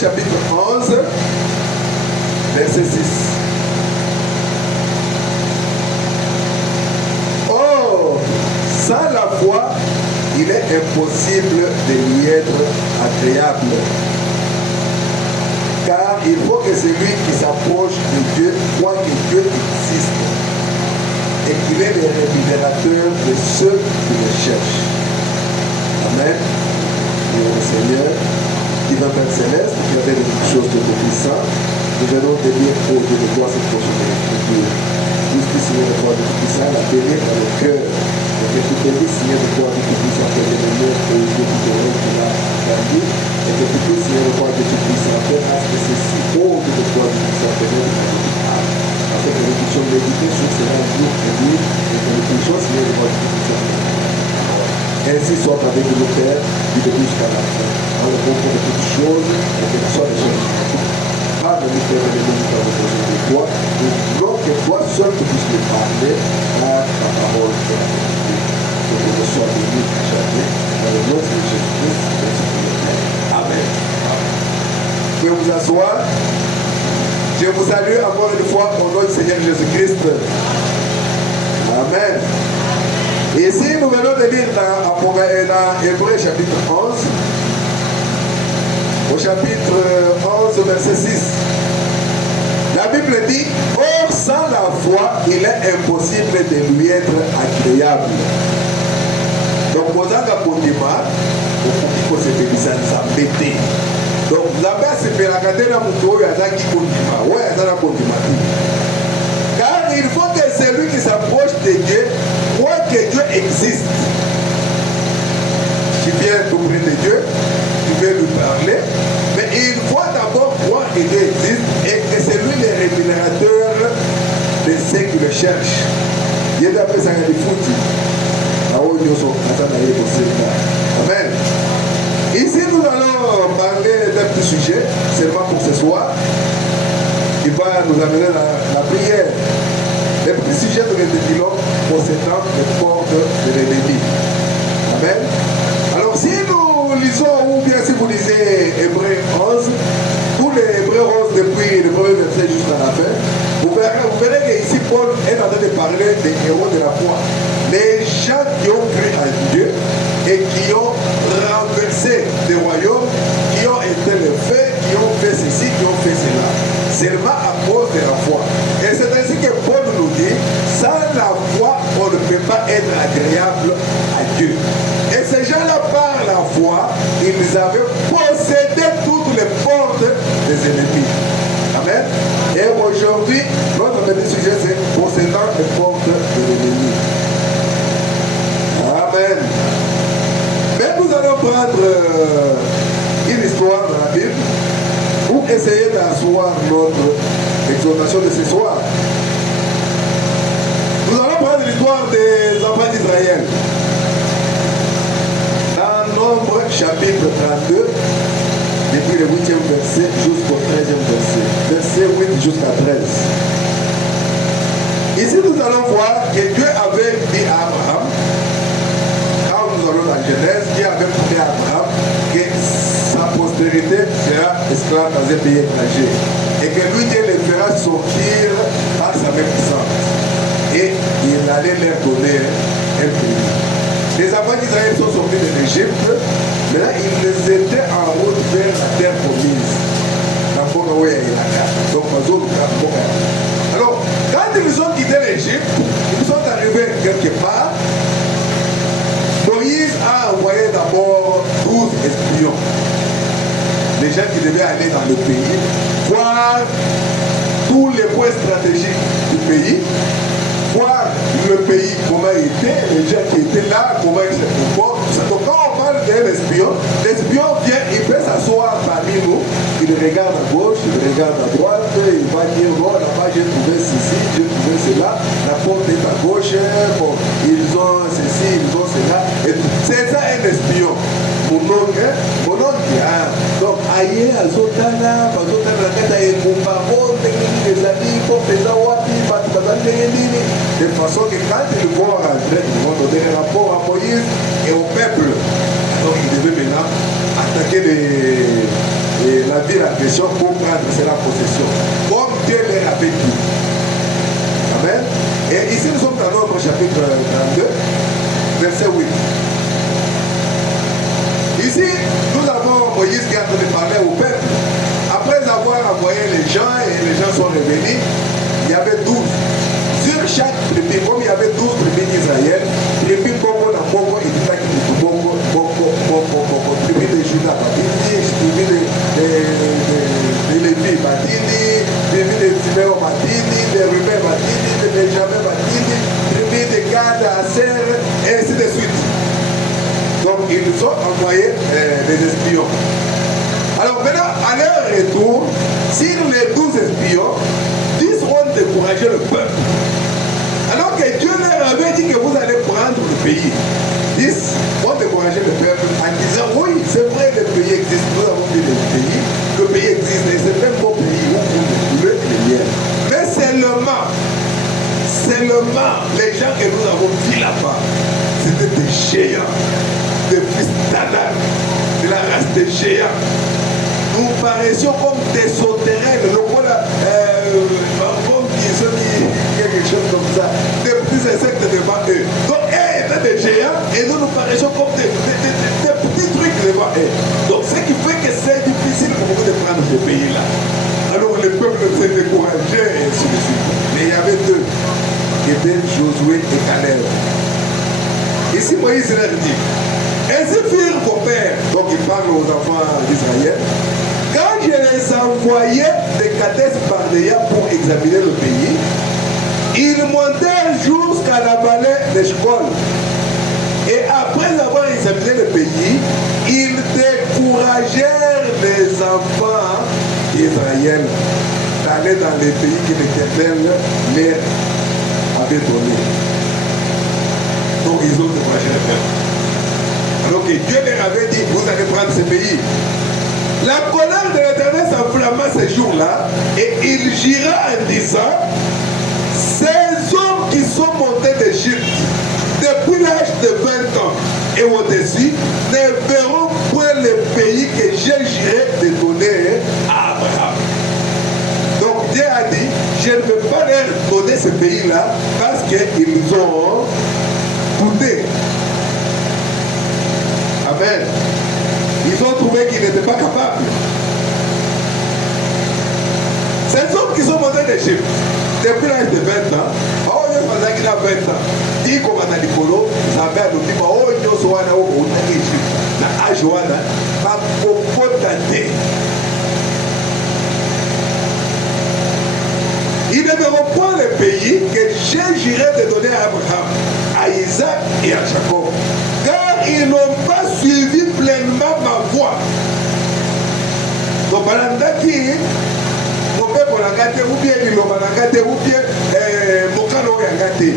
chapitre 11, verset 6. Or, sans la foi, il est impossible de lui être agréable. Car il faut que celui qui s'approche de Dieu croit que Dieu existe et qu'il est le rémunérateur de ceux qui le cherchent. Amen. Et au Seigneur, divin Père Céleste, qui avait quelque chose de puissant, nous venons te dire au Dieu de toi cette portion de l'Écriture. Jusqu'à Seigneur de toi de puissant, la bénir dans le cœur. Et que tu bénisses Seigneur de toi de puissant, que les meilleurs et les Dieu qui te l'a gardé. Et que tu puisses Seigneur de toi de puissant, faire à ce que ceci, au Dieu de toi de puissant, te lève dans le cœur. Afin que nous puissions méditer sur cela un jour et nuit, et que nous puissions Seigneur de toi de puissant. Ainsi soit avec nos pères, du début jusqu'à la fin. Dans le bon de toutes choses, et que ce soit les choses. Pas de nous faire les choses dans le projet de toi, nous voulons que toi seul tu puisses nous parler par ta parole de la vérité. Que nous soyons bénis à jamais, dans le nom de Jésus-Christ, Amen. Vous pouvez vous asseoir. Je vous salue encore une fois au nom du Seigneur Jésus-Christ. Amen. Et ici, nous venons de lire dans Hébreux chapitre 11, au chapitre 11, verset 6. La Bible dit, or sans la foi, il est impossible de lui être agréable. Donc, vous avez un condiment, vous pouvez se faire ça embêter. Donc, vous avez à se faire regarder dans mon tour, il y a un condiment. Oui, il y a un condiment. Car il faut que celui qui s'approche de Dieu croit que Dieu existe. Tu viens t'ouvrir de Dieu, tu viens lui parler, mais il faut d'abord croire que Dieu existe et que c'est lui le rémunérateur de ceux qui le cherchent. Il est appelé ça des foutis. Amen. Ici, nous allons parler d'un petit sujet, seulement pour ce soir, qui va nous amener la prière. Le petit sujet de l'intitulons concernant les portes de l'ennemi. Amen. Alors, si nous lisons, ou bien si vous lisez Hébreux 11, tous les Hébreux 11 depuis le premier verset jusqu'à la fin, vous verrez qu'ici Paul est en train de parler des héros de la foi. Les gens qui ont cru en Dieu et qui ont renversé des royaumes, qui ont été les faits, qui ont fait ceci, qui ont fait cela. Seulement à cause de la foi. Et c'est ainsi que Paul nous dit, sans la foi, on ne peut pas être agréable à Dieu. Et ces gens-là, par la foi, ils avaient possédé toutes les portes des ennemis. Amen. Et aujourd'hui, notre petit sujet, c'est possédant les portes de l'ennemi. Amen. Mais nous allons prendre une histoire dans la Bible pour essayer d'asseoir notre exhortation de ce soir. Nous allons prendre l'histoire des enfants d'Israël. Dans Nombre chapitre 32, depuis le 8e verset jusqu'au 13e verset. Verset 8 jusqu'à 13. Ici, nous allons voir que Dieu avait dit à Abraham, quand nous allons dans Genèse, Dieu avait promis à Abraham que sa postérité sera esclave dans un pays étranger. Et que lui, Dieu les fera sortir par sa main puissante. Et il allait leur donner un pays. Les enfants d'Israël sont sortis de l'Égypte, mais là, ils étaient en route vers la terre promise. Donc, alors, quand ils ont quitté l'Égypte, ils sont arrivés quelque part. Moïse a envoyé d'abord 12 espions. Les gens qui devaient aller dans le pays, voir tous les points stratégiques du pays, voir le pays, comment il était, les gens qui étaient là, comment ils se comportent. Donc quand on parle d'un espion, l'espion vient, il peut s'asseoir parmi nous, il regarde à gauche, il regarde à droite, il va dire, bon, là-bas j'ai trouvé ceci, j'ai trouvé cela, la porte est à gauche, bon, ils ont ceci, ils ont cela. C'est ça un espion. Mon oncle, donc ailleurs, à Zotana, de façon que quand ils vont rentrer, ils vont donner un rapport à Moïse et au peuple. Donc ils devaient maintenant attaquer la ville l'agression pour prendre cela possession, comme Dieu leur avait dit. Amen. Et ici, nous sommes dans notre chapitre 32, verset 8. Ici, nous avons Moïse qui est en train de parler au peuple. Après avoir envoyé les gens et les gens sont revenus, il y avait 12. Sur chaque tribu, comme il y avait 12 tribus d'Israël, tribu Bongo na Bongo et tout ça qui dit Bongo, tribu de Judas, tribu de Lévi, tribu de Siméon, de Ruben, de Benjamin, tribu de Gad, Aser, et ainsi de suite. Donc ils nous ont envoyé des espions. Alors maintenant, à leur retour, sur les 12 espions, 10 ont découragé le peuple. Alors que Dieu leur avait dit que vous allez prendre le pays. 10 ont découragé le peuple en disant oui, c'est vrai, le pays existe. Nous avons vu le pays existe et c'est même mon pays où vous le miel. Mais seulement, les gens que nous avons vus là-bas, c'était des géants, des fils d'Adam, de la race des géants. Nous paraissions comme des sauterelles, quelque chose comme ça, des petits insectes devant eux. Donc, ils étaient des géants et nous paraissions comme des petits trucs devant eux. Donc, ce qui fait que c'est difficile pour vous de prendre ce pays-là. Alors, le peuple s'est découragé et ainsi de suite. Mais il y avait deux, qui étaient Josué et Caleb. Ici, Moïse leur dit, ainsi firent vos pères, donc il parle aux enfants d'Israël, quand je les envoyais de Kadesh Barnéa pour examiner le pays, ils montèrent jusqu'à la vallée d'Eshcol. Et après avoir examiné le pays, ils découragèrent les enfants d'Israël d'aller dans les pays que l'Éternel leur avait donné. Donc ils ont découragé les peuples. Alors que Dieu leur avait dit, vous allez prendre ce pays. La colère de l'Éternel s'enflamma ce jour-là et il gira en disant, ces hommes qui sont montés d'Égypte depuis l'âge de 20 ans et au-dessus ne verront point le pays que j'ai juré de donner à Abraham. Donc Dieu a dit, je ne veux pas leur donner ce pays-là parce qu'ils ont douté. Amen. Ils ont trouvé qu'ils n'étaient pas capables. Ces hommes qui sont montés d'Égypte depuis l'âge de 20 ans, il y a 20 ans, dit qu'on a dit que ça va nous dire que nous avons Égypte. Na Ajoana, pas beaucoup d'années. Ils ne verront point le pays que j'ai juré de donner à Abraham, à Isaac et à Jacob. Car ils n'ont pas suivi pleinement ma voie. Donc, Balandaki, mon peuple l'a gâté, ou bien il l'a gâté, ou bien mon canot l'a gâté.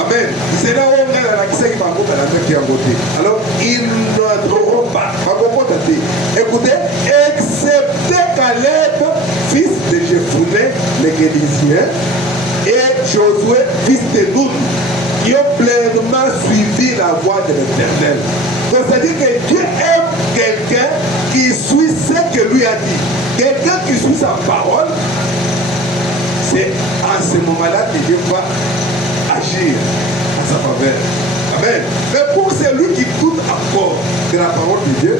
Amen. C'est là où on a la qui va qui a voté. Alors, ils n'entreront pas. Écoutez, excepté Caleb, fils de Jephunneh, le Guédisien, et Josué, fils de Nun, qui ont pleinement suivi la voie de l'Éternel. Donc, c'est-à-dire que Dieu aime quelqu'un qui suit ce que lui a dit. Quelqu'un qui suit sa parole, c'est à ce moment-là que Dieu va agir à sa faveur. Amen. Mais pour celui qui doute encore de la parole de Dieu,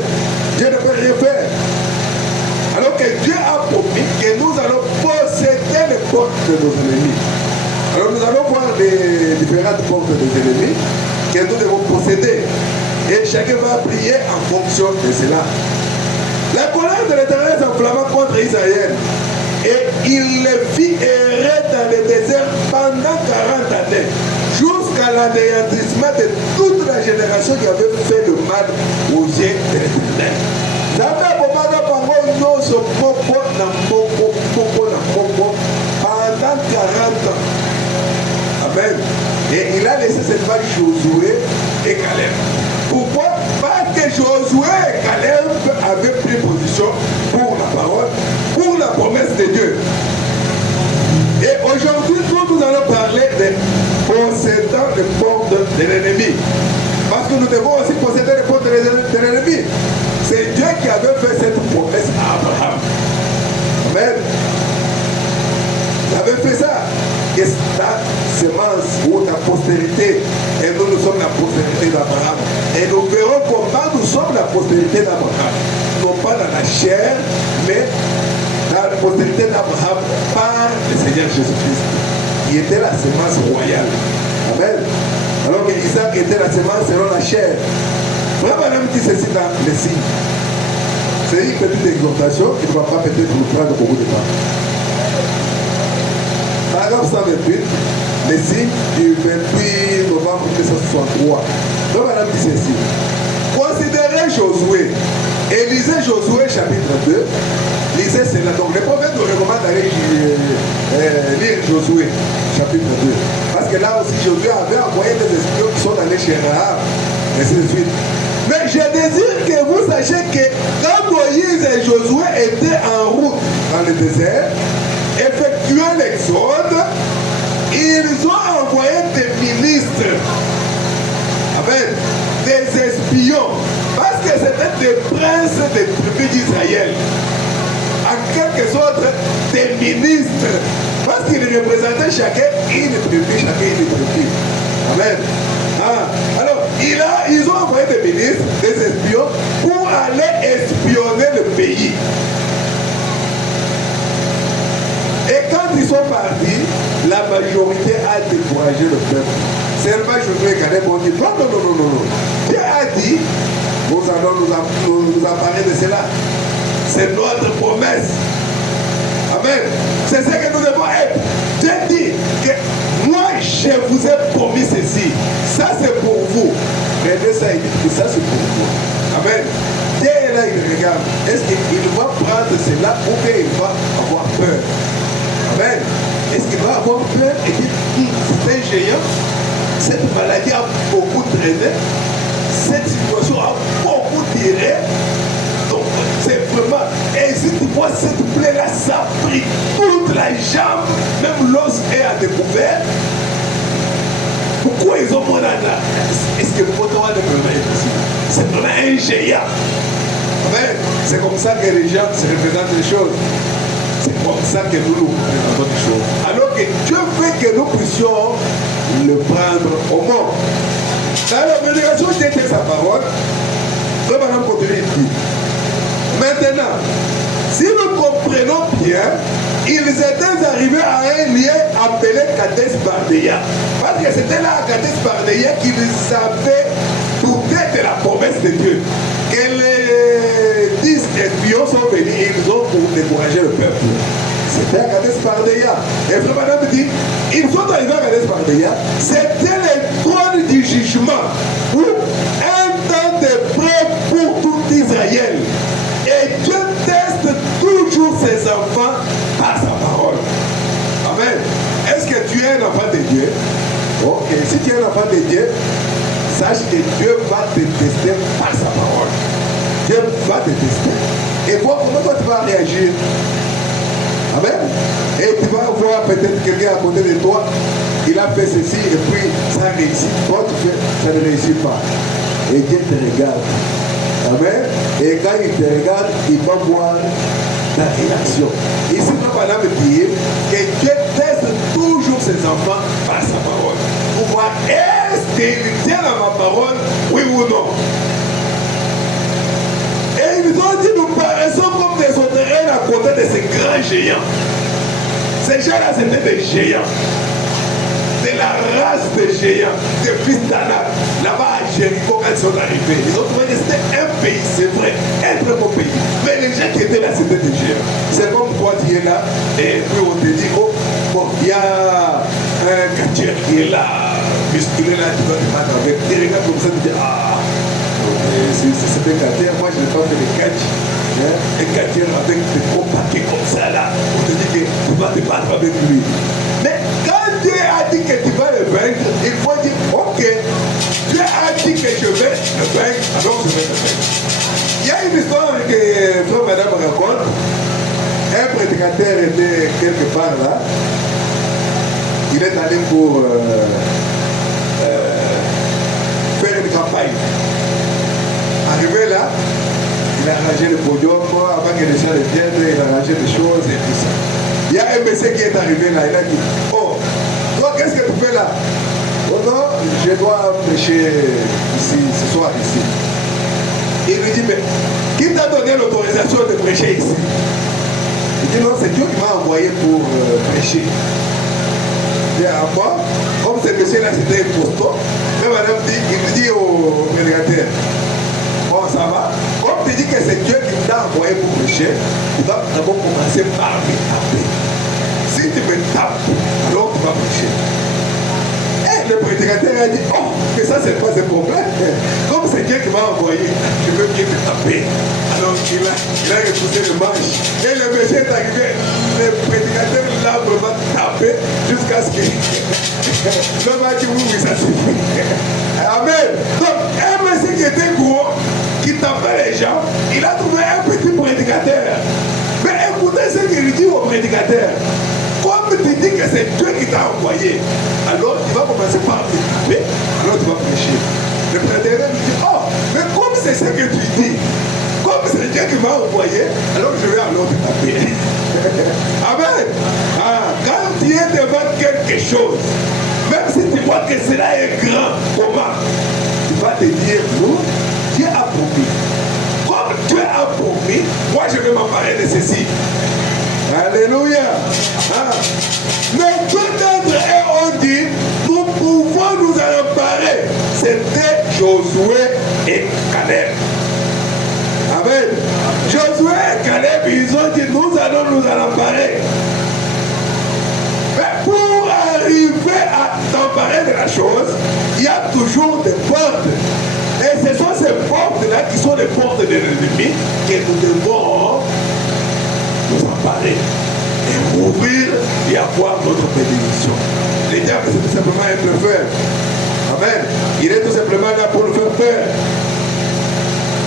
Dieu ne peut rien faire. Alors que Dieu a promis que nous allons posséder les portes de nos ennemis. Alors nous allons voir les différentes portes des ennemis que nous devons posséder. Et chacun va prier en fonction de cela. La colère de l'Éternel s'enflamma contre Israël. Et il les fit errer dans le désert pendant 40 années. Jusqu'à l'anéantissement de toute la génération qui avait fait le mal aux yeux de l'Éternel. Pendant 40 ans. Amen. Et il a laissé cette femme Josué et Caleb. Pourquoi? Parce que Josué et Caleb avaient pris position pour la parole, pour la promesse de Dieu. Et aujourd'hui, nous allons parler de possédant les portes de l'ennemi. Parce que nous devons aussi posséder les portes de l'ennemi. C'est Dieu qui avait fait cette promesse à Abraham. que ta semence ou ta postérité, et nous sommes la postérité d'Abraham. Et nous verrons comment nous sommes la postérité d'Abraham. Non pas dans la chair, mais dans la postérité d'Abraham par le Seigneur Jésus-Christ, qui était la semence royale. Amen. Alors que Isaac était la semence selon la chair. Vraiment, même dit ceci dans les signes. C'est une petite exhortation qui ne va pas peut-être nous prendre beaucoup de temps. Paragraphe 128, les signes du 28 novembre 1963. Donc, madame dit ceci. Considérez Josué. Et lisez Josué chapitre 2. Lisez cela. Donc, les prophètes nous recommandent d'aller lire Josué chapitre 2. Parce que là aussi, Josué avait envoyé des espions qui sont allés chez Rahab. Et ainsi de suite. Mais je désire que vous sachiez que quand Moïse et Josué étaient en route dans le désert, effectuant l'exode, ils ont envoyé des ministres, amen, des espions, parce que c'était des princes des tribus d'Israël, en quelque sorte des ministres, parce qu'ils représentaient chacun une tribu, amen. Ah, alors, ils ont envoyé des ministres, des espions, pour aller espionner le pays. Et quand ils sont partis, la majorité a découragé le peuple. Seulement Josué et Caleb ont dit non. Dieu a dit, nous allons nous emparer de cela. C'est notre promesse. Amen. C'est ce que nous devons être. Dieu dit que moi je vous ai promis ceci. Ça c'est pour vous. Prenez ça et dites que ça c'est pour vous. Amen. Dieu est là, il regarde. Est-ce qu'il va prendre cela ou qu'il va avoir peur? Amen. Est-ce qu'il va avoir peur et dire c'est un géant? Cette maladie a beaucoup traîné. Cette situation a beaucoup tiré. Donc c'est vraiment. Et si tu vois cette plaie-là, ça a pris toute la jambe, même l'os est à découvert. Pourquoi ils ont mon âne? Est-ce que le poteau de me est possible? C'est vraiment un géant. Amen. C'est comme ça que les gens se représentent les choses. C'est comme ça que nous représentons les choses. Alors que Dieu veut que nous puissions le prendre au mot. Dans la prédication, Dieu était sa parole. Nous allons continuer ici. Maintenant, si nous comprenons bien, ils étaient arrivés à un lieu appelé Kadesh Barnea. Parce que c'était là à Kadesh Barnea qu'ils avaient douté de la promesse de Dieu. Que les 10 espions sont venus et ils ont pour décourager le peuple. C'était à Kadesh Barnea. Et Frère Madame dit, ils sont arrivés à Kadesh Barnea. C'était le trône du jugement. Où un temps de preuve pour tout Israël. Et Dieu teste toujours ses enfants par sa parole. Amen. Est-ce que tu es un enfant de Dieu? Ok. Si tu es un enfant de Dieu, sache que Dieu va te tester par sa parole. Dieu va te tester. Et voir comment toi tu vas réagir. Amen. Et tu vas voir peut-être quelqu'un à côté de toi, il a fait ceci et puis ça réussit. Toi tu fais, ça ne réussit pas. Et Dieu te regarde. Amen. Et quand il te regarde, il va voir ta réaction. Ici, nous allons dire que Dieu teste toujours ses enfants par sa parole. Pour voir est-ce qu'il tient à ma parole, oui ou non. Et ils ont dit, nous paraissons comme des sauterelles à côté de ces grands géants. Ces gens-là, c'était des géants. C'est la race des géants, des fils d'Anak. Là-bas à Jéricho, quand ils sont arrivés, ils ont trouvé que c'était un pays, c'est vrai, un très beau pays. Mais les gens qui étaient là, c'était des géants. C'est comme toi, tu es là, et puis on te dit, oh, bon, il y a un catcheur qui est là, musculé là, tu vas te battre avec. Tu regardes comme ça, tu dis, ah, c'est un catcheur, moi je n'ai pas fait de catch. Un catcheur avec des gros paquets comme ça là, on te dit que tu vas te battre avec lui. Mais quand Dieu a dit que tu vas le vaincre, il faut dire, ok, Dieu a dit que je vais le vaincre, alors je vais le vaincre. Il y a une histoire que Frère Madame raconte. Un prédicateur était quelque part là. Il est allé pour faire une campagne. Arrivé là, il a arrangé le podium avant que les gens le viennent, il a arrangé des choses et tout ça. Il y a un monsieur qui est arrivé là, il a dit, oh, qu'est-ce que tu fais là? Oh non, je dois prêcher ici, ce soir ici. Il lui dit, mais qui t'a donné l'autorisation de prêcher ici? Il dit, non, c'est Dieu qui m'a envoyé pour prêcher. Il dit, à moi, comme ce monsieur-là, c'était un posto, mais madame dit, il lui dit au prédicateur, bon, ça va. Comme tu dis que c'est Dieu qui t'a envoyé pour prêcher, tu dois d'abord commencer par me taper. Si tu me tapes, alors tu vas prêcher. Et le prédicateur a dit, oh, mais ça c'est pas un problème. Comme c'est Dieu qui m'a envoyé, je veux bien te taper. Alors il a repoussé le manche. Et le monsieur est arrivé, le prédicateur l'a vraiment tapé jusqu'à ce que l'homme a dit oui, oui, ça suffit. Amen. Donc un monsieur qui était gros, qui tapait les gens, il a trouvé un petit prédicateur. Mais écoutez ce qu'il dit au prédicateur. Comme tu dis que c'est Dieu qui t'a envoyé, alors tu vas commencer par te taper, alors tu vas prêcher. Le prédicateur lui dit, oh, mais comme c'est ce que tu dis, comme c'est Dieu qui m'a envoyé, alors je vais alors te taper. Amen. Ah, quand tu es devant quelque chose, même si tu vois que cela est grand, comment? Tu vas te dire, non, Dieu a promis. Comme Dieu a promis, moi je vais m'emparer de ceci. Alléluia. Ah. Mais peut-être, et on dit, nous pouvons nous en emparer. C'était Josué et Caleb. Amen. Josué et Caleb, ils ont dit, nous allons nous en emparer. Mais pour arriver à s'emparer de la chose, il y a toujours des portes. Et ce sont ces portes-là qui sont les portes de l'ennemi que nous devons nous emparer et ouvrir et avoir notre bénédiction. Le diable, c'est tout simplement un bluffeur. Amen. Il est tout simplement là pour nous faire peur.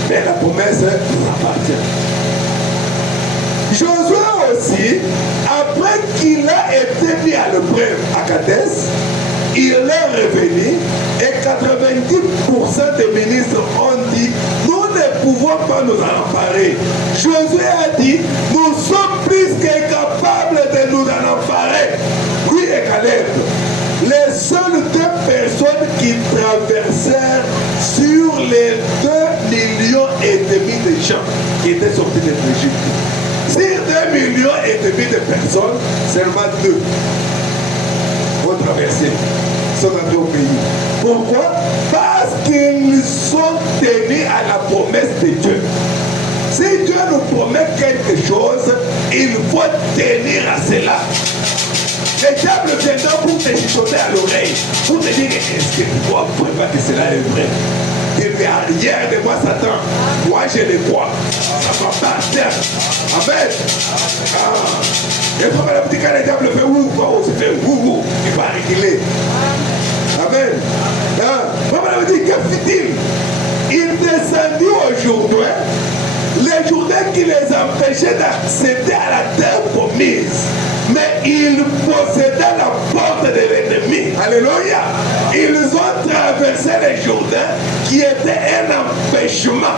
Mais la promesse nous appartient. Josué aussi, après qu'il a été mis à l'épreuve à Kadès, il est revenu et 90% des ministres ont dit, nous ne pouvons pas nous en emparer. Josué a dit, nous sommes plus qu'incapables de nous en emparer. Lui et Caleb, les seules deux personnes qui traversèrent sur les 2,5 millions de gens qui étaient sortis de l'Égypte. Sur 2,5 millions de personnes, seulement 2 vont traverser, sont entrés au pays. Pourquoi? Parce qu'ils sont tenus à la promesse de Dieu. Si Dieu nous promet quelque chose, il faut tenir à cela. Le diable viendra pour te chuchoter à l'oreille, pour te dire, est-ce que tu dois vraiment que cela est vrai? Il n'y a rien de moi, Satan. Moi, je le vois. Ça va partir. Amen. Et quand le diable fait ouh, il va aussi faire ouh, il va réguler. Amen. Maman me dit, que fit-il? Il descendit au Jourdain, le Jourdain qui les empêchait d'accéder à la terre promise. Mais ils possédaient la porte de l'ennemi. Alléluia. Ils ont traversé le Jourdain qui était un empêchement.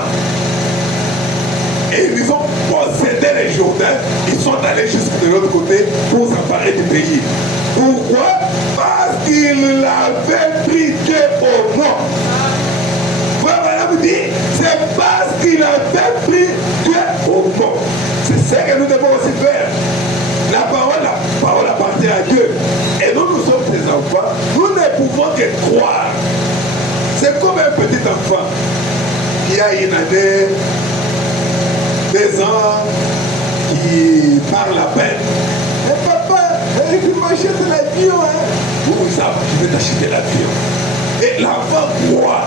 Et ils ont possédé le Jourdain. Ils sont allés jusqu'à l'autre côté pour s'emparer du pays. Pourquoi? Parce qu'ils l'avaient pris Dieu au nom. Voilà, vous dit, c'est parce qu'il avait pris Dieu au nom. C'est ce que nous devons aussi faire. La parole appartient à Dieu. Et nous sommes ses enfants. Nous ne pouvons que croire. C'est comme un petit enfant qui a une année, 2 ans, qui parle à peine. Mais papa, tu m'achètes l'avion. Oui, ça va, je vais t'acheter l'avion. Et l'enfant croit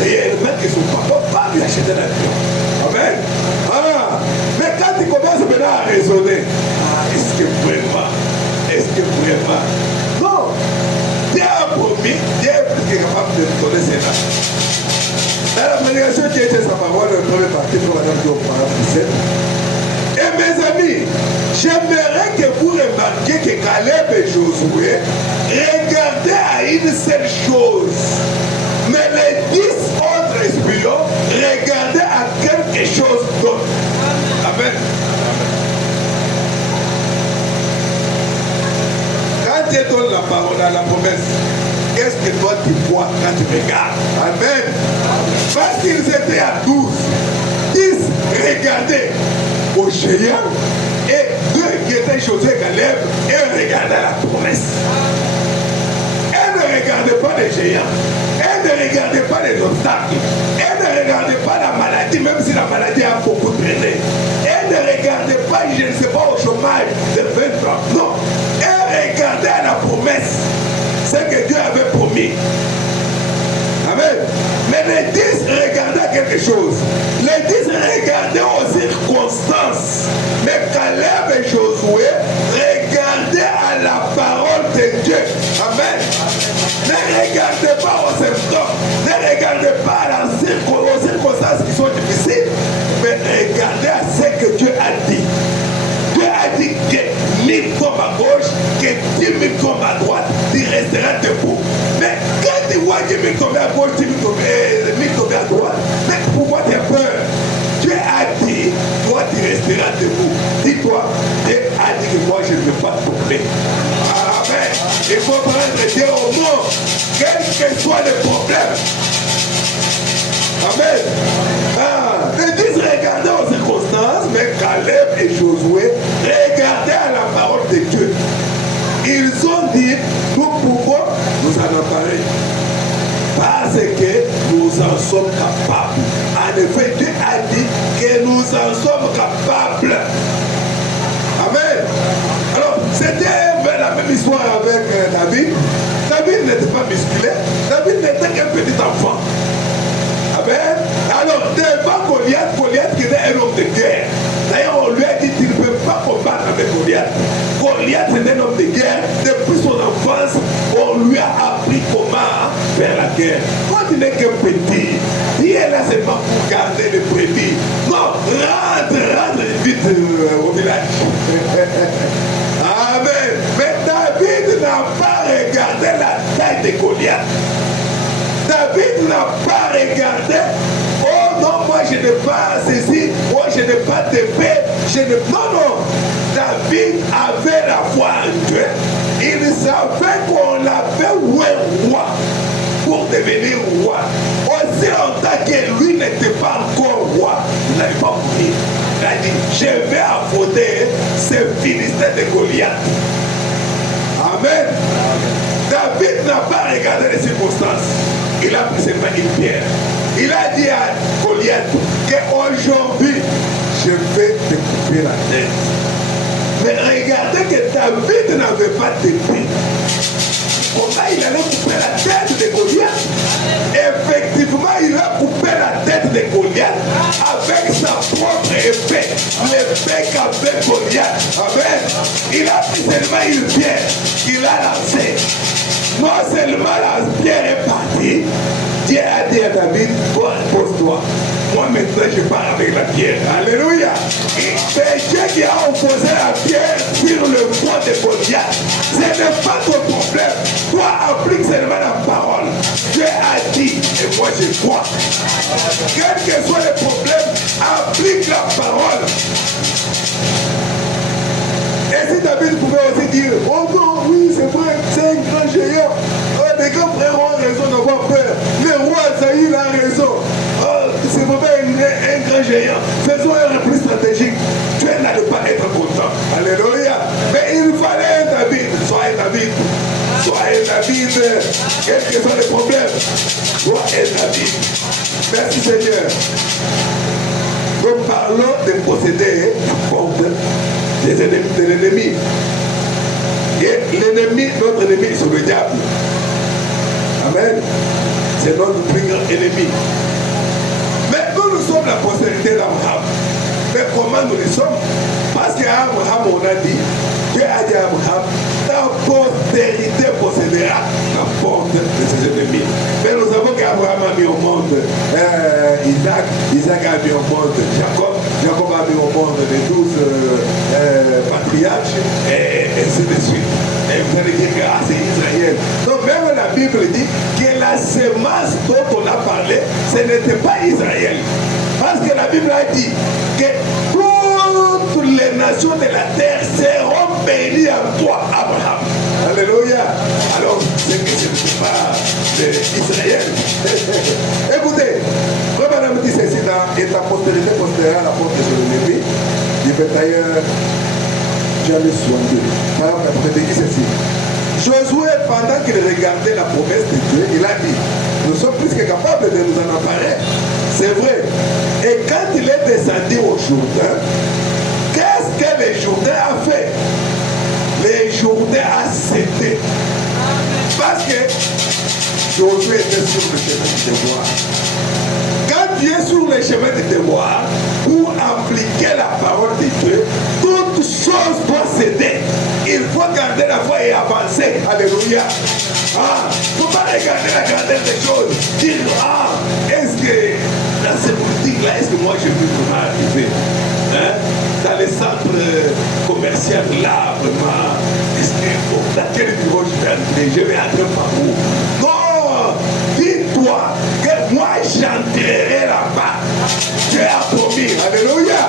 réellement que son papa va lui acheter l'avion. Amen. Mais quand il commence maintenant à raisonner, est-ce que vraiment? Non. Dieu a promis, Dieu est plus que capable de nous donner cela. Dans la prédication qui était sa parole, le premier parti pour Madame Dieu au paragraphe 17. Et mes amis, j'aimerais que vous remarquiez que Caleb et Josué regardaient à une seule chose. Mais les 10 autres espions regardaient à quelque chose d'autre. Amen. Quand Dieu donne la parole dans la promesse. Qu'est-ce que toi tu vois quand tu regardes? Amen. Parce qu'ils étaient à 12. 10 regardaient aux géants et 2 qui étaient Josué et Caleb et regardaient la promesse. Elle ne regardait pas les géants. Elle ne regardait pas les obstacles. Elle ne regardait pas la maladie, même si la maladie a beaucoup traîné. Elle ne regardait pas, je ne sais pas, au chômage de 20 ans. Non. Elle regardait à la promesse. Ce que Dieu avait promis. Amen. Mais les 10 regardaient quelque chose. Les 10 regardaient aux circonstances. Mais Caleb et Josué regardaient à la parole de Dieu. Amen. Ne regardez pas aux symptômes. Ne regardez pas aux circonstances qui sont difficiles. Mais regardez à ce que Dieu a dit. Dieu a dit que 1000 tombent à gauche, que 10 000 tombent à droite. Tu resteras debout. Mais quand tu vois 10 000 tomber à gauche, 10 000 tomber à droite, mais pourquoi tu as peur? Dieu a dit, toi tu resteras debout. Dis-toi, Dieu a dit que moi je ne vais pas tomber. Amen. Il faut prendre Dieu au mot, quel que soit le problème. Amen. Les 10 regardaient aux circonstances, mais Caleb et Josué regardaient à la parole de Dieu. Ils ont dit, nous pouvons nous en emparer. Parce que nous en sommes capables. En effet, Dieu a dit que nous en sommes capables. Amen. Alors, c'était la même histoire avec David. David n'était pas musclé. David n'était qu'un petit enfant. Amen. Alors, devant Goliath, Goliath qui était un homme de guerre. D'ailleurs, on lui a dit qu'il ne peut pas combattre avec Goliath. Goliath était un homme de guerre. Depuis son enfance, on lui a appris comment faire la guerre. Quand il n'est qu'un petit, il est là seulement pour garder le brebis. Non, rentre vite au village. Amen. Mais David n'a pas regardé la taille de Goliath. David n'a pas regardé, oh non, moi je n'ai pas ceci, moi je n'ai pas d'épée, non, non. David avait la foi en Dieu. Il savait qu'on avait un roi pour devenir roi. Aussi longtemps que lui n'était pas encore roi, il n'allait pas mourir. Il a dit, je vais affronter ces Philistins de Goliath. Amen. David n'a pas regardé les circonstances. Il a pris seulement une pierre. Il a dit à Goliath qu'aujourd'hui, je vais te couper la tête. Mais regardez que David n'avait pas d'épée. Comment il allait couper la tête de Goliath? Effectivement, il a coupé la tête de Goliath avec sa propre épée. L'épée qu'avait Goliath. Amen. Il a pris seulement une pierre qu'il a lancée. Non seulement la pierre est partie, Dieu a dit à David, pose-toi. Moi maintenant je pars avec la pierre. Alléluia. C'est Dieu qui a opposé la pierre sur le front de Goliath. Ce n'est pas ton problème. Toi applique seulement la parole. Dieu a dit et moi je crois. Quel que soit le problème, applique la parole. Et si David pouvait aussi dire, oh non, oui, c'est vrai, c'est un grand géant. Les grands frères ont raison d'avoir peur. Le roi Saïl a raison. C'est vrai, un grand géant. Faisons un repli stratégique. Dieu n'allait pas être content. Alléluia. Mais il fallait un David. Soyez David. Soyez David. Quels que soient les problèmes. Soyez David. Merci Seigneur. Nous parlons de posséder la porte de l'ennemi. Et l'ennemi, notre ennemi, c'est le diable. Amen. C'est notre plus grand ennemi. Mais nous sommes la postérité d'Abraham. Mais comment nous le sommes? Parce qu'à Abraham, on a dit, Dieu a dit à Abraham, ta postérité possédera la porte de ses ennemis. Mais nous savons qu'Abraham a mis au monde Isaac, Isaac a mis au monde Jacob, Jacob a mis au monde les 12 patriarches, et ainsi de suite. Et vous allez dire que c'est Israël. Donc même la Bible dit que la semence dont on a parlé, ce n'était pas Israël. Parce que la Bible a dit que toutes les nations de la terre seront bénies en toi, Abraham. Alléluia. Alors Israël. Écoutez, quand madame dit ceci et ta postérité postérieure à la porte de Jérusalem, il fait d'ailleurs, j'allais soigner. Par exemple, il dit ceci. Josué, pendant qu'il regardait la promesse de Dieu, il a dit, nous sommes plus que capables de nous en emparer. C'est vrai. Et quand il est descendu au Jourdain, qu'est-ce que le Jourdain a fait? Le Jourdain a cédé. Parce que Josué était sur le chemin du devoir. Quand tu es sur le chemin du devoir, pour appliquer la parole de Dieu, toute chose doit céder. Il faut garder la foi et avancer. Alléluia. Il ne faut pas regarder la grandeur des choses. Dire, est-ce que dans cette politique-là, est-ce que moi je peux vraiment arriver? Dans les centres commerciaux là, vraiment, est-ce que dans quel bureau je vais entrer? Je vais entrer par où? Non! Dis-toi que moi j'entrerai là-bas. Dieu a promis. Alléluia.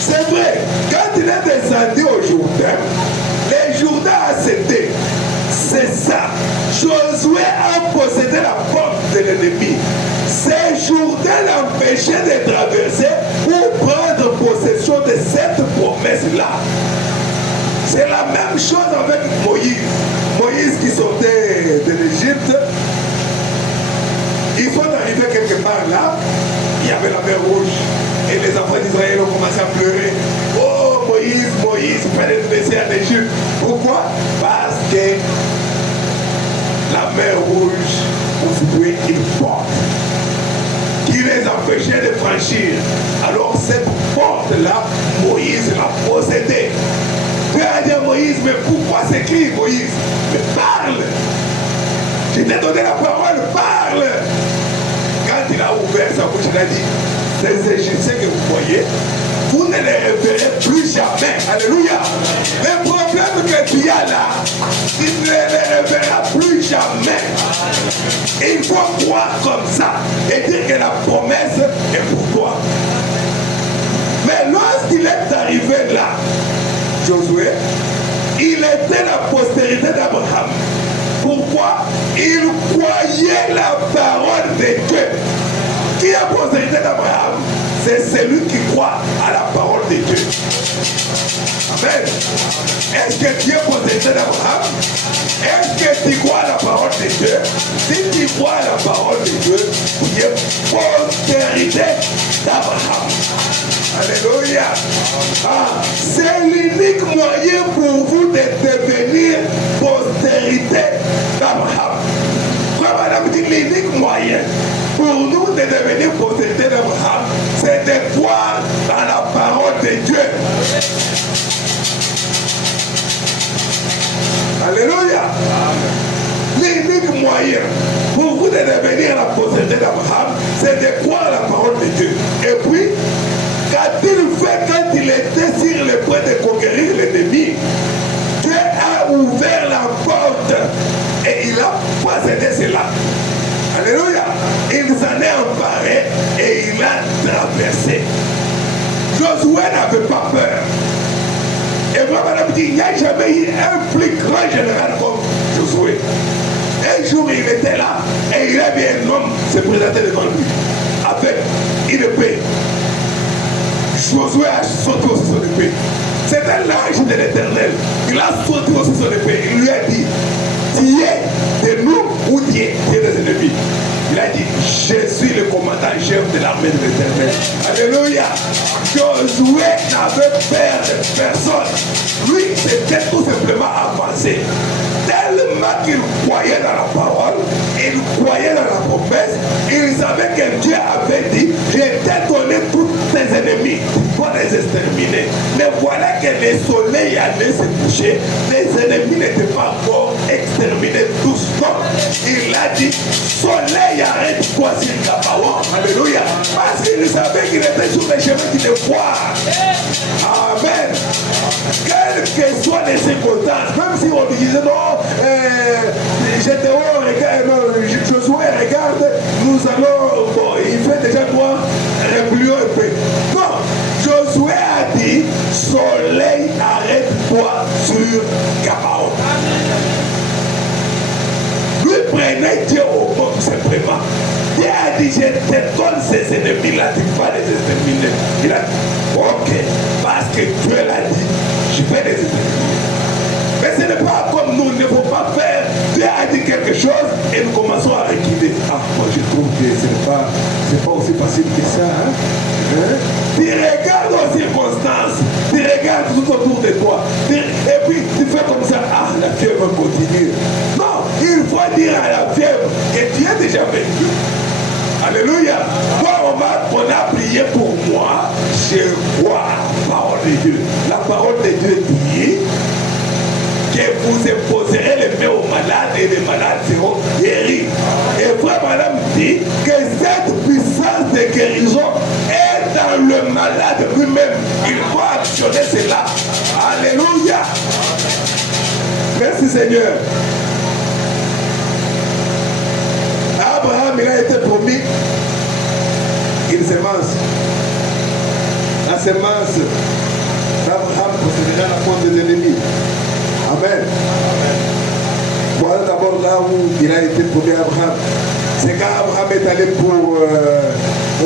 C'est vrai, quand il est descendu au Jourdain, le Jourdain a cédé. C'est ça. Josué a possédé la porte de l'ennemi. Ce Jourdain l'empêchait de traverser pour prendre possession de cette promesse-là. C'est la même chose avec Moïse. Moïse qui sortait de l'Égypte. Ils sont arrivés quelque part là. Il y avait la mer Rouge. Et les enfants d'Israël ont commencé à pleurer. Oh Moïse, Moïse, il fallait te laisser en Égypte. Pourquoi? Parce que la mer Rouge constituait une porte qui les empêchait de franchir. Alors cette porte-là, Moïse l'a possédée. Dieu a dit à Moïse, mais pourquoi s'écrit Moïse? Mais parle! Je t'ai donné la parole, parle! Quand il a ouvert sa bouche, il a dit, ces Égyptiens que vous voyez, vous ne les reverrez plus jamais. Alléluia. Le problème que tu as là, tu ne les reverras plus jamais. Il faut croire comme ça et dire que la promesse est pour toi. Mais lorsqu'il est arrivé là, Josué, il était la postérité d'Abraham. Pourquoi? Il croyait la parole de Dieu. Qui est postérité d'Abraham? C'est celui qui croit à la parole de Dieu. Amen. Est-ce que tu es postérité d'Abraham? Est-ce que tu crois à la parole de Dieu? Si tu crois à la parole de Dieu, tu es postérité d'Abraham. Alléluia. C'est l'unique moyen pour vous de devenir postérité d'Abraham. Madame dit l'unique moyen pour nous de devenir postérité d'Abraham, c'est de croire dans la parole de Dieu. Alléluia. L'unique moyen pour vous de devenir la postérité d'Abraham, c'est de croire à la parole de Dieu. Et puis, qu'a-t-il fait quand il était sur le point de conquérir l'ennemi? Dieu a ouvert la porte et il a possédé cela. Alléluia. Il s'en est emparé et il a traversé. Josué n'avait pas peur. Et moi, madame dit, il n'y a jamais eu un plus grand général comme Josué. Un jour, il était là et il a vu un homme se présenter devant lui avec une épée. Josué a sauté aussi son épée. C'était l'ange de l'Éternel. Il a sauté aussi son épée. Il lui a dit, tu es de nous ou tu es des ennemis? Il a dit, je suis le commandant-chef de l'armée de l'Éternel. Alléluia. Josué n'avait peur de personne. Lui, c'était tout simplement avancé. Tellement qu'il croyait dans la parole, il croyait dans la promesse, il savait que Dieu avait dit, je t'ai donné tous tes ennemis pour les exterminer. Mais voilà que le soleil allait se coucher, les ennemis n'étaient pas encore exterminés tous. Donc, il a dit, soleil arrête-toi sur Gabaon. Alléluia. Parce qu'il savait qu'il était sur le chemin du devoir. Amen. Quelles que soient les circonstances, même si on disait non, j'étais au regard, non, Josué regarde, nous allons, bon, il fait déjà quoi, replions un peu. Non, Josué a dit, soleil arrête-toi sur Gabaon. Lui, honorer Dieu au monde tout simplement. Dieu a dit, je te donne ces ennemis-là, tu vas les exterminer. Il a dit, ok, parce que Dieu l'a dit, je vais les exterminer. Mais ce n'est pas comme nous, il ne faut pas faire. Dieu a dit quelque chose et nous commençons à reculer. Ah, moi je trouve que ce n'est pas aussi facile que ça. Hein? Tu regardes aux circonstances, tu regardes tout autour de toi, et puis tu fais comme ça. Ah, la fièvre continue. Non, il faut dire à la fièvre que tu es déjà vaincu. Alléluia. Toi, on a prié pour moi. Je vois la parole de Dieu. La parole de Dieu dit que vous imposerez les mains aux malades et les malades seront guéris. Et frère madame dit que cette puissance de guérison est dans le malade lui-même. Il faut actionner cela. Alléluia. Merci Seigneur. Abraham, il a été promis une semence. La semence d'Abraham possédera la faute des ennemis. Amen. Voilà d'abord là où il a été promis à Abraham. C'est quand Abraham est allé pour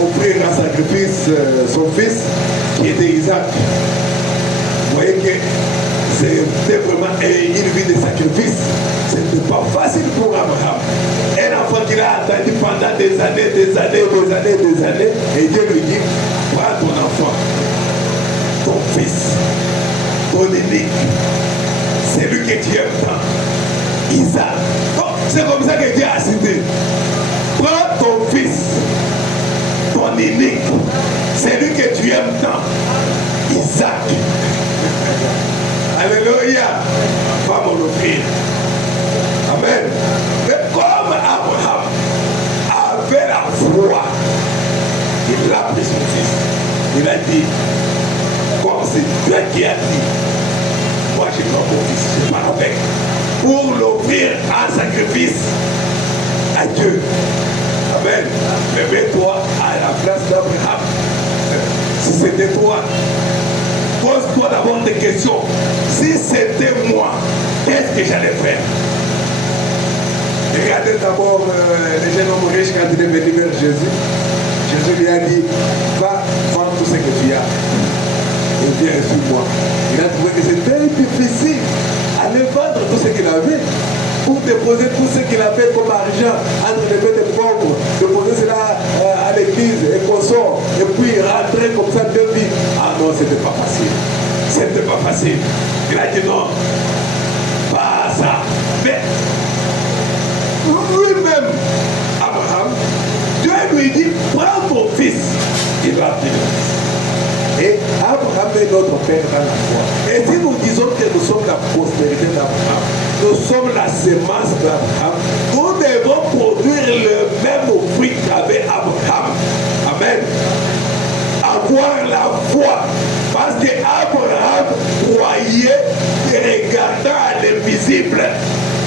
offrir en sacrifice son fils qui était Isaac. Vous voyez que c'était vraiment une vie de sacrifice. Ce n'était pas facile pour Abraham. Un enfant qu'il a attendu pendant des années, et Dieu lui dit, prends ton enfant, ton fils, ton unique, c'est lui que tu aimes tant, Isaac. C'est comme ça que Dieu a cité. Prends ton fils, ton unique, c'est lui que tu aimes tant, Isaac. Alléluia. Va m'en offrir. Amen. Mais comme Abraham avait la foi, il a pris son fils. Il a dit, comme c'est Dieu qui a dit, moi je prends mon fils, je pars avec, pour l'offrir en sacrifice à Dieu. Amen. Mais mets-toi à la place d'Abraham. Si c'était toi, pose-toi d'abord des questions. Si c'était moi, qu'est-ce que j'allais faire? Regardez d'abord le jeune homme riche quand il est venu vers Jésus. Jésus lui a dit, va vendre tout ce que tu as et viens sur moi. Il a trouvé que c'était difficile. Aller vendre tout ce qu'il avait pour déposer tout ce qu'il avait comme argent entre les mains des pauvres, déposer cela à l'église et qu'on sort, et puis rentrer comme ça de vie. Ah non, c'était pas facile. C'était pas facile. Il a dit non, pas ça. Mais lui-même, Abraham, Dieu lui dit, prends ton fils. Il va pris le fils. Et Abraham est notre père dans la foi. Et si nous disons que nous sommes la postérité d'Abraham, nous sommes la semence d'Abraham, nous devons produire le même fruit qu'avait Abraham. Amen. Avoir la foi. Parce que Abraham croyait et regardant à l'invisible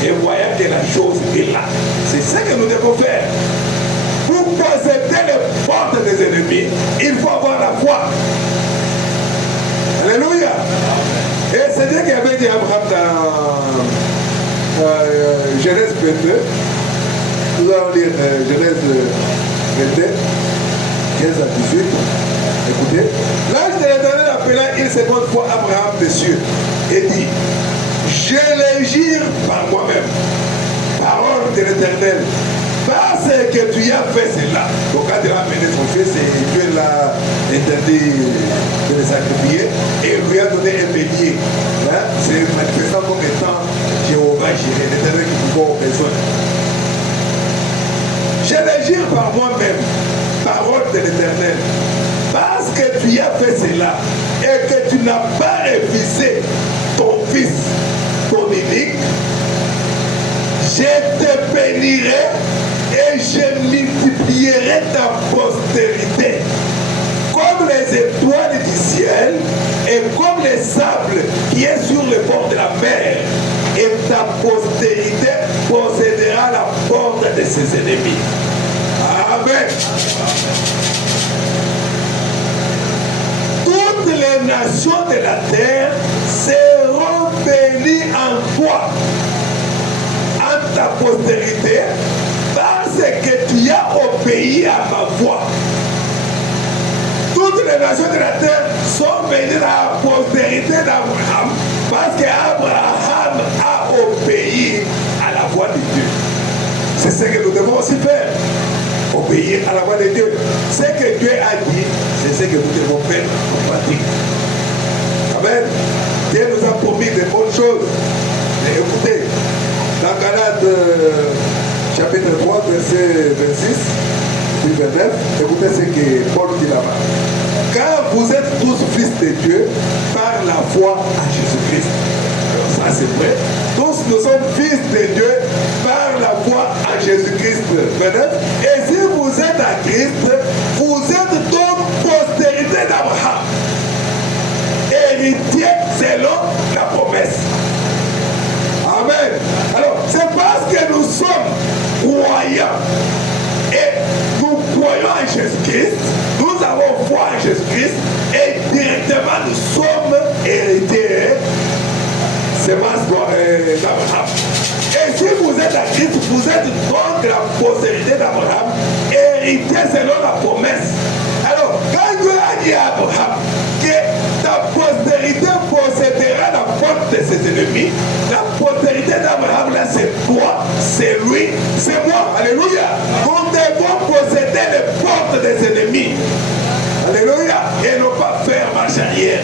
et voyant que la chose est là. C'est ça que nous devons faire. Pour posséder les portes des ennemis, il faut avoir la foi. Alléluia. Et c'est Dieu qui avait dit à Abraham dans Genèse 22. Nous allons lire Genèse 22, 15 à 18. Écoutez. L'ange de l'Éternel appela une seconde fois Abraham des cieux et dit, je les jure par moi-même, parole de l'Éternel, parce que tu as fait cela. Donc quand il a amené son fils, et Dieu l'a interdit de le sacrifier et lui a donné un bélier. Hein? C'est manifestant comme étant Jéhovah Jireh, l'Éternel qui pouvait aux personnes. Je les jure par moi-même, parole de l'Éternel, parce que tu as fait cela et que tu n'as pas refusé ton fils, ton unique, je te bénirai et je multiplierai ta postérité comme les étoiles du ciel et comme les sables qui est sur le bord de la mer. Et ta postérité possédera la porte de ses ennemis. Amen. Toutes les nations de la terre seront bénies en toi. En ta postérité parce que tu as obéi à ma voix. Toutes les nations de la terre sont venues à la postérité d'Abraham parce qu'Abraham a obéi à la voix de Dieu. C'est ce que nous devons aussi faire. Obéir à la voix de Dieu. Ce que Dieu a dit, c'est ce que nous devons faire en pratique. Amen. Dieu nous a promis de bonnes choses. Et écoutez, dans Galates chapitre 3, verset 26, puis 29, écoutez ce que Paul dit là-bas. Car vous êtes tous fils de Dieu par la foi à Jésus-Christ. Alors ça c'est vrai. Tous nous sommes fils de Dieu par la foi à Jésus-Christ. 29. Et si vous êtes à Christ, vous êtes donc postérité d'Abraham. Héritier selon la promesse. Amen. Alors, c'est parce que nous sommes croyants et nous croyons en Jésus-Christ, nous avons foi en Jésus-Christ et directement nous sommes héritiers semence d'Abraham. Et si vous êtes à Christ, vous êtes donc la postérité d'Abraham, héritier selon la promesse. Alors, quand Dieu a dit à Abraham que ta postérité possédera la porte de ses ennemis, la postérité d'Abraham, là, c'est toi, c'est lui, c'est moi. Alléluia. Nous devons posséder les portes des ennemis. Alléluia. Et ne pas faire marche arrière.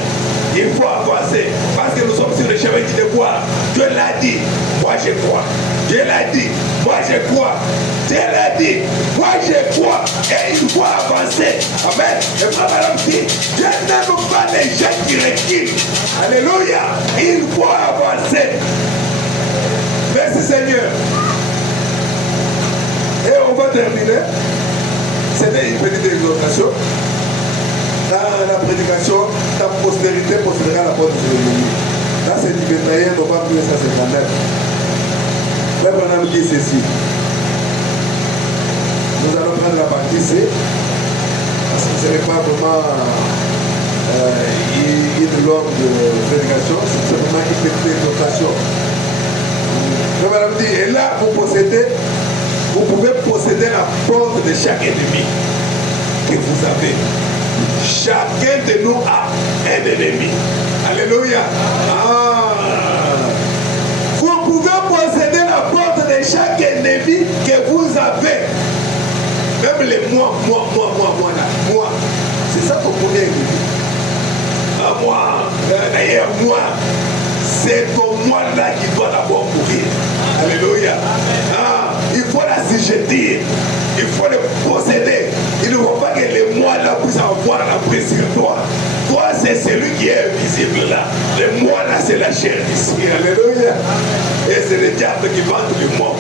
Il faut avancer. Parce que nous sommes sur le chemin qui croit. Dieu l'a dit. Moi je crois. Dieu l'a dit. Moi je crois. Dieu l'a dit. Moi je crois. Et il faut avancer. Amen. Et frère madame dit, Dieu n'aime pas les gens qui reculent. Alléluia. Il faut avancer. Merci Seigneur. Et on va terminer. C'était une petite exhortation. Dans la prédication, ta postérité possédera la porte de l'ennemi. Là, c'est du bétail, Novembre 1959. Le Branham dit ceci. Nous allons prendre la partie C, parce que ce n'est pas vraiment une longue prédication, c'est vraiment une petite exhortation. Le Branham dit, et là, vous pouvez posséder la porte de chaque ennemi que vous avez. Chacun de nous a un ennemi. Alléluia. Vous pouvez posséder la porte de chaque ennemi que vous avez. Même les moi. C'est ça qu'on connaît. D'ailleurs, moi, c'est ton moi là qui doit d'abord mourir. Alléluia. Il faut l'assujettir. Il faut le posséder. Il ne faut pas que les moi là puissent avoir la prise sur toi. Toi, c'est celui qui est visible là. Le moi là, c'est la chair ici. Alléluia. Et c'est le diable qui vante le moi.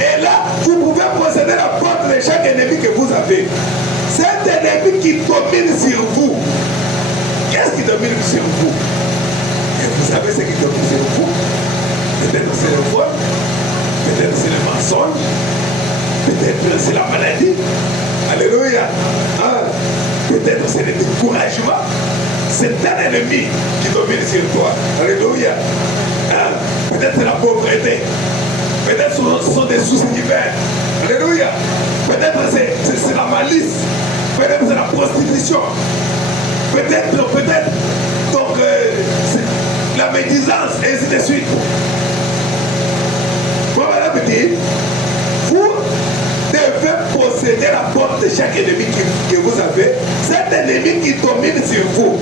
Et là, vous pouvez posséder la porte de chaque ennemi que vous avez. Cet ennemi qui domine sur vous. Qu'est-ce qui domine sur vous? Et vous savez ce qui domine sur vous? Peut-être c'est le vol, peut-être c'est le mensonge, peut-être c'est la maladie. Alléluia. Peut-être c'est le découragement. C'est un ennemi qui domine sur toi. Alléluia. Peut-être c'est la pauvreté. Peut-être ce sont des soucis divers. Alléluia. Peut-être c'est la malice. Peut-être c'est la prostitution. Peut-être, donc la médisance, et ainsi de suite. Voilà, petit. Vous devez posséder la porte de chaque ennemi que vous avez. Cet ennemi qui domine sur vous.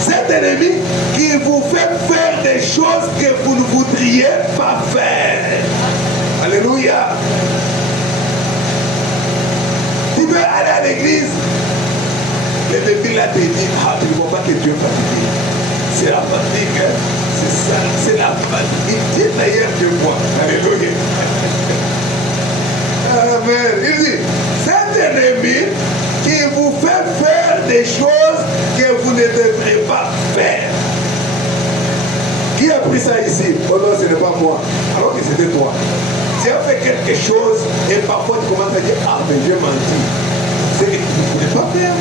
Cet ennemi qui vous fait faire des choses que vous ne voudriez pas faire. Alléluia. Tu veux aller à l'église. Les bébés là te disent, tu ne vois pas que Dieu fatigue. C'est la fatigue, hein? C'est ça, c'est la fatigue. Dieu d'ailleurs de moi. Alléluia. Amen. Il dit, cet ennemi qui vous fait faire des choses que vous ne devrez pas faire. Qui a pris ça ici? Oh non, ce n'est pas moi. Alors que c'était toi. Tu as fait quelque chose et parfois tu commences à dire, mais j'ai menti. C'est que tu ne voulais pas faire.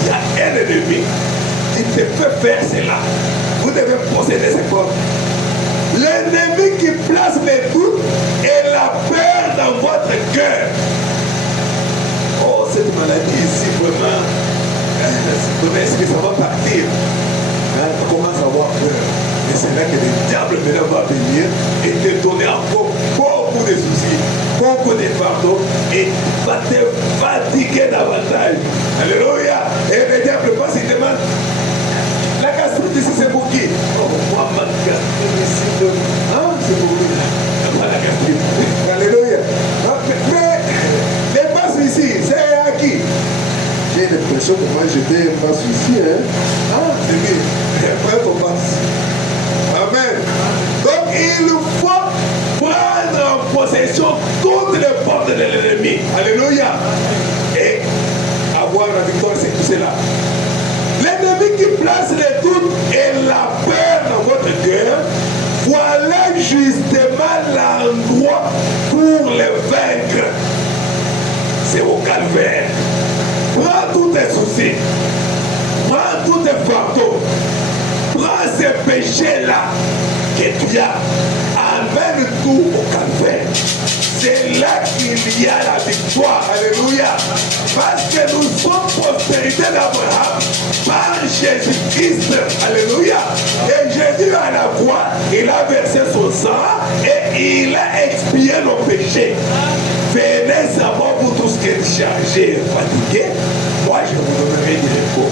Il y a un ennemi qui te fait faire cela. Vous devez posséder ces portes. L'ennemi qui place place le doute et la peur dans votre cœur. Oh, cette maladie ici, vraiment, est-ce que ça va partir? On commence à avoir peur. Et c'est là que le diable maintenant va venir et te donner encore beaucoup de soucis, beaucoup de fardeaux et va te fatiguer davantage. Alléluia. Et le diable passe, il demande, la gastrite ici c'est pour qui? Oh, moi ma gastrite ici, hein, c'est pour lui. La gastrite. Alléluia. Mais les passes ici, c'est à qui? J'ai l'impression que moi je vais pas ici, hein? Ah, c'est lui. Après on passe. Amen. Donc il faut prendre en possession toutes les portes de l'ennemi. Alléluia. Et avoir la victoire, c'est tout cela. L'ennemi qui place les doutes et la peur dans votre cœur, voilà justement l'endroit pour les vaincre. C'est au calvaire. Prends tous tes soucis. Prends tous tes fardeaux. Prends ces péchés-là que tu as. Amène tout au calvaire. C'est là qu'il y a la victoire. Alléluia. Parce que nous sommes prospérité d'Abraham par Jésus-Christ. Alléluia. Et Jésus à la croix, il a versé son sang et il a expié nos péchés. Venez savoir vous tous qui êtes chargés et fatigués. Moi je vous donnerai du repos.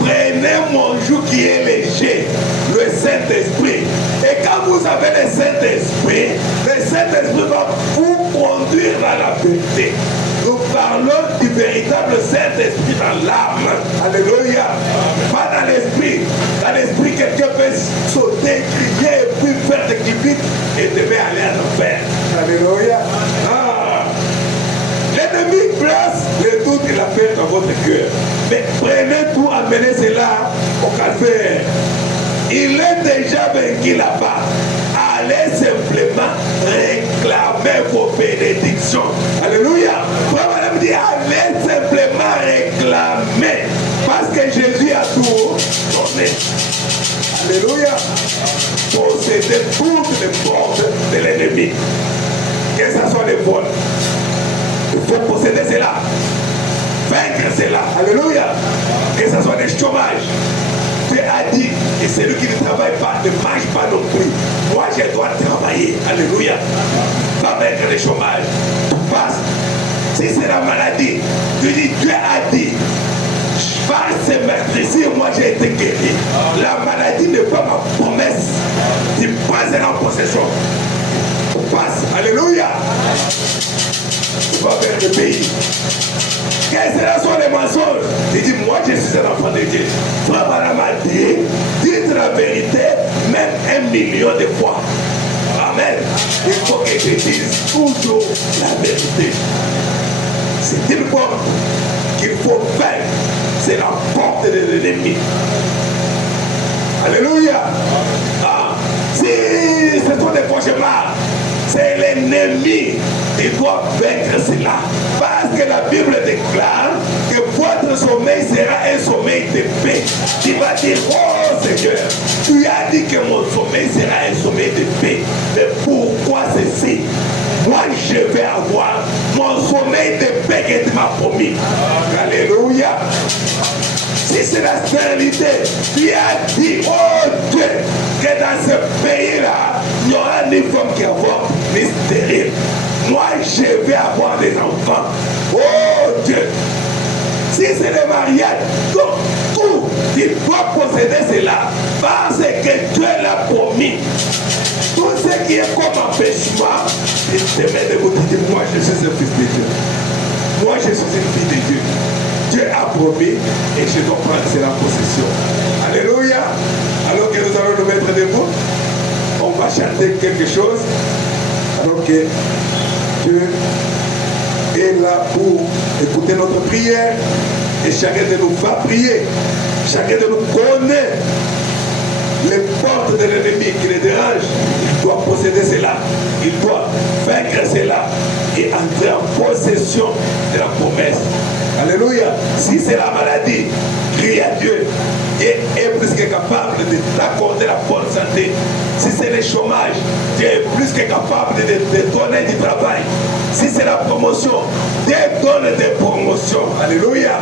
Prenez mon joug qui est léger, le Saint-Esprit. Et quand vous avez le Saint-Esprit va vous conduire dans la vérité. Nous parlons du véritable Saint-Esprit dans l'âme. Alléluia. Pas dans l'esprit. Dans l'esprit, quelqu'un peut sauter, crier et puis faire des clipites et devait aller à l'enfer. Alléluia. L'ennemi place le doute et la peur dans votre cœur. Mais prenez tout, amenez cela au calvaire. Il est déjà vaincu là-bas. Allez simplement réclamer vos bénédictions. Alléluia. Madame dit, allez simplement réclamer. Parce que Jésus a tout donné. Alléluia. Possédez toutes les portes de l'ennemi. Que ce soit les vols. Il faut posséder cela. Vaincre cela. Alléluia. Que ce soit des chômages. Dieu a dit, et celui qui ne travaille pas ne mange pas non plus. Moi, je dois travailler. Alléluia. Va vaincre les chômages. Tu passes. Si c'est la maladie, tu dis, Dieu a dit, par ce meurtrissés, moi j'ai été guéri. La maladie n'est pas ma promesse. Tu passes en possession. Tu passes. Alléluia. Tu vas vers le pays. Quels sont les mensonges? Il dit, moi je suis un enfant de Dieu. Frère Madame a dit, dites la vérité, même 1 million de fois. Amen. Il faut que je dise toujours la vérité. C'est une porte qu'il faut faire. C'est la porte de l'ennemi. Alléluia. Si ce sont des cauchemars, c'est l'ennemi qui doit vaincre cela. Parce que la Bible déclare que votre sommeil sera un sommeil de paix. Tu vas dire, oh Seigneur, tu as dit que mon sommeil sera un sommeil de paix. Mais pourquoi ceci? Moi je vais avoir mon sommeil de paix que tu m'as promis. Alléluia. Si c'est la stérilité, tu as dit, oh Dieu, que dans ce pays-là, il n'y aura ni femme qui avorte, ni stérile. Moi, je vais avoir des enfants. Oh Dieu. Si c'est le mariage, donc tout, il doit posséder cela parce que Dieu l'a promis. Tout ce qui est comme empêchement, il te met debout et dit, moi je suis un fils de Dieu. Moi je suis une fille de Dieu. Dieu a promis et je dois prendre cela en possession. Alléluia. Alors que nous allons nous mettre debout, on va chanter quelque chose. Alors que Dieu est là pour écouter notre prière et chacun de nous va prier. Chacun de nous connaît les portes de l'ennemi qui les dérangent. Il doit posséder cela. Il doit vaincre cela et entrer en possession de la promesse. Alléluia. Si c'est la maladie, crie à Dieu et est plus que capable de t'accorder la bonne santé. Si c'est les chômage, Dieu est plus que capable de donner du travail. Si c'est la promotion, Dieu donne des promotions. Alléluia.